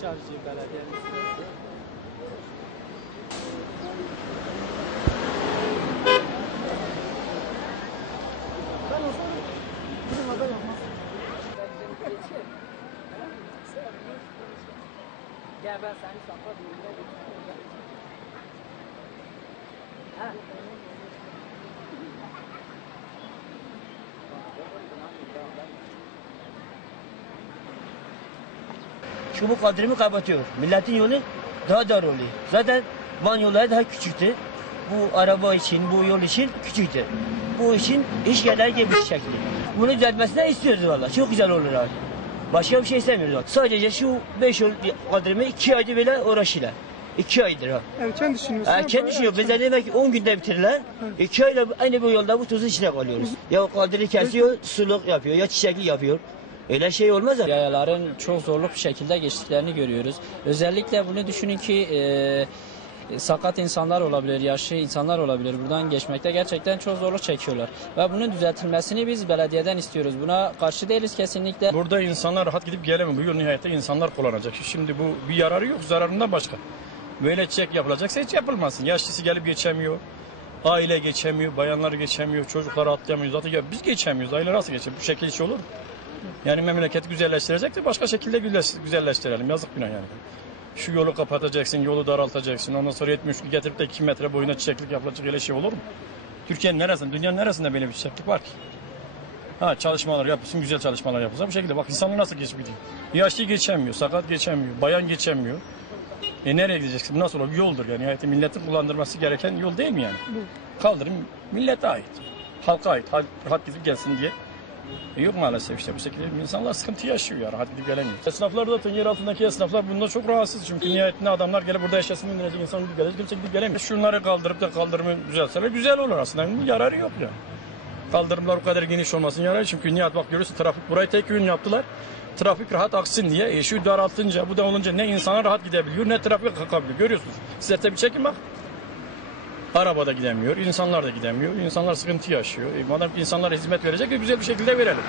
çalışıyor belediyenin? Ben olsam durmadan yapmaz. Gel ben seni sakla düğününe götüreyim. Ha? Şu bu kaldırımı kapatıyor. Milletin yolu daha dar oluyor. Zaten Van yolları daha küçüktü. Bu araba için, bu yol için küçüktü. Bu için iş yerleri gibi şekli. Bunu düzeltmesini istiyoruz valla. Çok güzel olur abi. Başka bir şey istemiyoruz. Bak. Sadece şu 5 yol kaldırımı 2 aydır böyle uğraşıyla. 2 aydır ha. Erken düşünüyorsun. Erken düşünüyor. Bize demek ki 10 günde bitirirler. 2 ayla aynı bu yolda bu tuzun içine kalıyoruz. Ya kaldırı kesiyor, suluk yapıyor, ya çiçekli yapıyor. Öyle şey olmaz ya. Yayaların çok zorlu bir şekilde geçtiklerini görüyoruz. Özellikle bunu düşünün ki sakat insanlar olabilir, yaşlı insanlar olabilir. Buradan geçmekte gerçekten çok zorluk çekiyorlar. Ve bunun düzeltilmesini biz belediyeden istiyoruz. Buna karşı değiliz kesinlikle. Burada insanlar rahat gidip gelemiyor. Bu yol nihayette insanlar kullanacak. Şimdi bu bir yararı yok, zararından başka. Böyle çiçek yapılacaksa hiç yapılmasın. Yaşlısı gelip geçemiyor. Aile geçemiyor, bayanlar geçemiyor, çocuklar atlayamıyor. Zaten ya biz geçemiyoruz. Aile nasıl geçemiyor? Bu şekilde iş olur mu? Yani memleketi güzelleştirecek de başka şekilde güzelleştirelim. Yazık günah yani. Şu yolu kapatacaksın, yolu daraltacaksın. Ondan sonra 70 getirip de 2 metre boyuna çiçeklik yapılacak öyle şey olur mu? Türkiye'nin neresinde, dünyanın neresinde böyle bir çiçeklik var ki? Ha çalışmalar yapılsın, güzel çalışmalar yapılsa bu şekilde. Bak insanlar nasıl geçip gidiyor. Yaşlı geçemiyor, sakat geçemiyor, bayan geçemiyor. Nereye gideceksin? Nasıl olur? Yoldur yani. Nihayet milletin kullandırması gereken yol değil mi yani? Kaldırım millete ait. Halka ait. Halk rahat gidip gelsin diye. Yok maalesef işte bu şekilde insanlar sıkıntı yaşıyor ya, rahat gidip gelemiyor. Esnaflar zaten yer altındaki esnaflar bundan çok rahatsız çünkü nihayetinde adamlar gelip burada yaşasın indirecek insan gidip gelecek, kimse gidip gelemiyor. Şunları kaldırıp da kaldırımı düzeltseler güzel olur aslında, yararı yok ya. Kaldırımlar o kadar geniş olmasın yararı çünkü nihayet bak görüyorsun trafik burayı tek yön yaptılar. Trafik rahat aksın diye şu daraltınca bu da olunca ne insanlar rahat gidebiliyor ne trafik kalkabiliyor görüyorsunuz. Size bir çekin bak. Arabada gidemiyor, insanlar da gidemiyor. İnsanlar sıkıntı yaşıyor. Madem ki insanlara hizmet verecek güzel bir şekilde verelim.